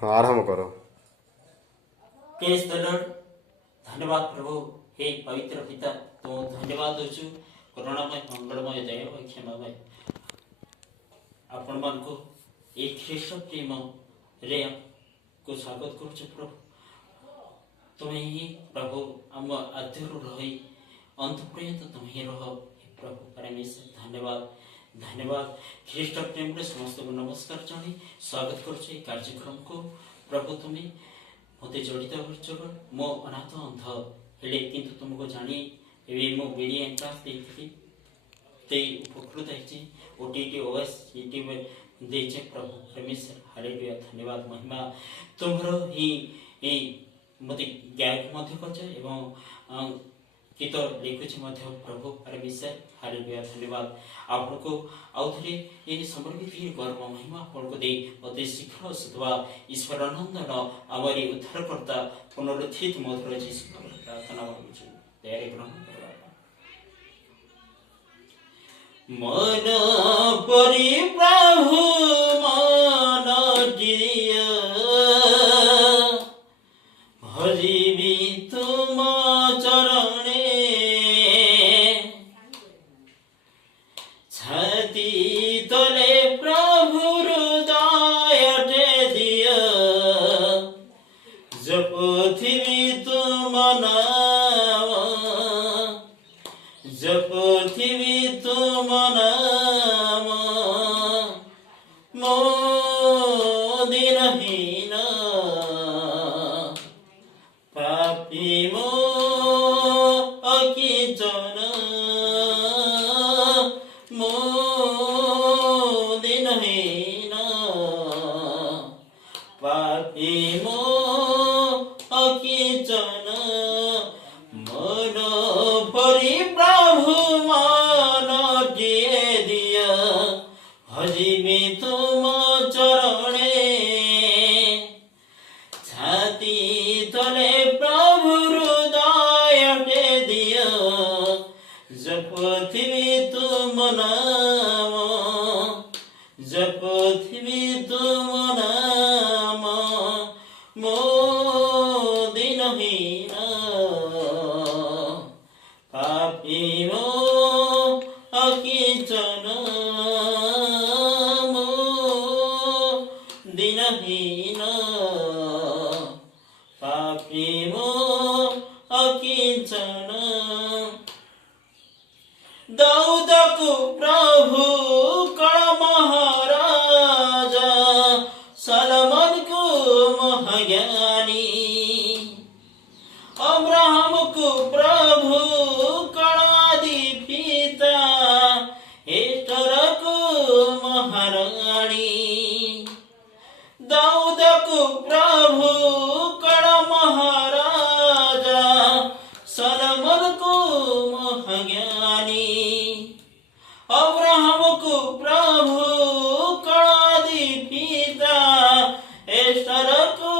ହଁ ଆରମ୍ଭ କର। Praise the Lord. धन्यवाद प्रभु। हे पवित्र पिता, तो धन्यवाद दउछु करुणामय मंगलमय दयामय क्षमामय आपण मान को एक ख्रीष्ट प्रेम रे को स्वागत करुछु प्रभु। तुम्हें ही प्रभु आम आद्यरु रही अंत पर्यंत तुम्हें रह हे प्रभु परमेश्वर। धन्यवाद धन्यवाद। ख्रीष्ट प्रेम रे समस्त को नमस्कार जणाई स्वागत करुछु कार्यक्रम को। प्रभु तुम्हें मते जड़ित कर मो अनाथ अंध हेले किंतु तुमको जानी एवं मो बीडी एंट्रांस देती ते उपकृत है ओटीटी ओएस यूट्यूब देचे प्रभु परमेश्वर। हालेलुया। धन्यवाद महिमा तुम्हारो ही मते गायक मध्य करछ एवं गीत लिखुछ मध्य प्रभु परमेश्वर। हालेलुया। धन्यवाद आपको आउ थे ये समर्पित गर्व महिमा आपको दे अति शीघ्र सुधवा ईश्वरानंदन आमरी उद्धारकर्ता पुनरुत्थित मधुर जीशु प्रार्थना मांगुछु दयारे ग्रहण करवा। मन परि प्रभु मन दिया भजिबी तुम चरणे छाती तले प्रभु हृदय दिया जपथिबी तुम नाम जपथिबी तुम नाम मो दिनहीन पापी मो अकिचन मो दिनहीन पापी मो अकिचन मन परि प्रभु मन दिया हजिबी तुम चरणे छाती तले प्रभु हृदय दिया जपथिबी तुम नाम जपथिबी तुम नाम मो दिनहीन पापी मो अकिचन मो दिनहीन पापी मो अकिचन दाऊदको प्रभु कण महाराजा सलमन को महाज्ञानी अब्राहम को प्रभु कणादि पिता एस्टर को महारानी दाऊद को प्रभु कण महाराजा सलमन को महाज्ञानी अब्राहम को प्रभु कणादि पिता एस्टर को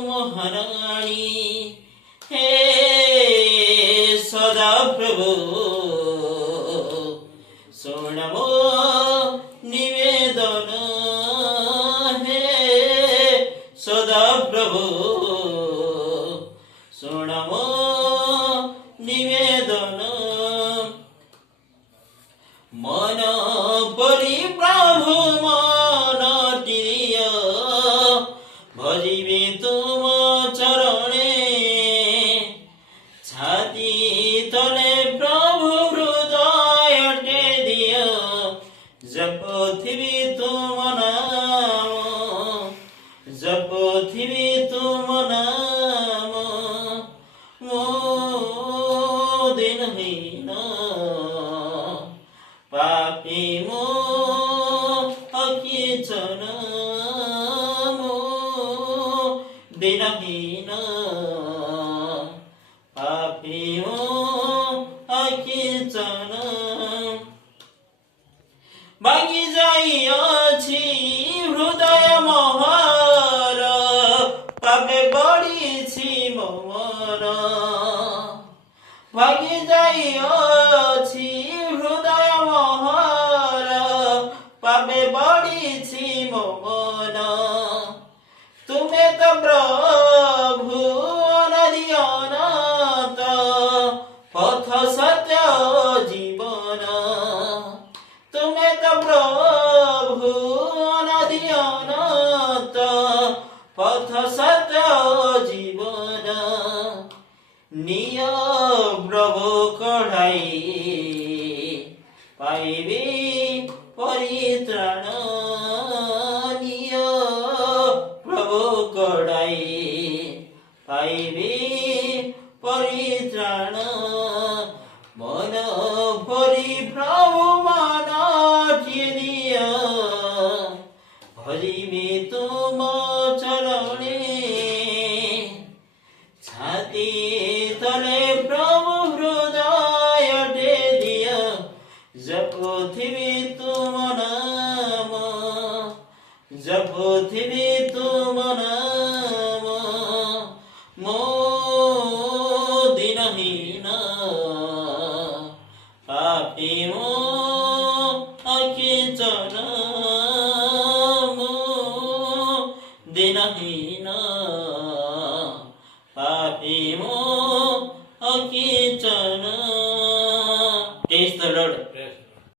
महारानी हे सदा प्रभु सुनमो निवेदन हे सदा प्रभु सुनमो निवेदन मन परि प्रभु मन दिया भजिबी तुम चरणे छाती तले प्रभु हृदय दिया जपथिबी तुम नाम जपथिबी तुम नाम मो दिनहीन पापी मो अकिचन मो दिनहीन पापी मो अकिचन बागी जाइअछि हृदय मोहर पापे बढिछि मोर भागी जाइअछि हृदय मोहर पापे बढिछि मो मन तुमे पथ सत्य जीवन निय प्रभु कढ़ाई पाइबे परित्राण निय प्रभु कढ़ाई पाइबे परित्राण मन भरि प्रभु मान दिया भजिबे तुम चरणे छाती तले प्रभु हृदय दे दिया जपुथिबे तुम नाम जपुथिबे तुम नाम मो दिनहीन पापी मो अकिंचन मो दिनहीन पापी मो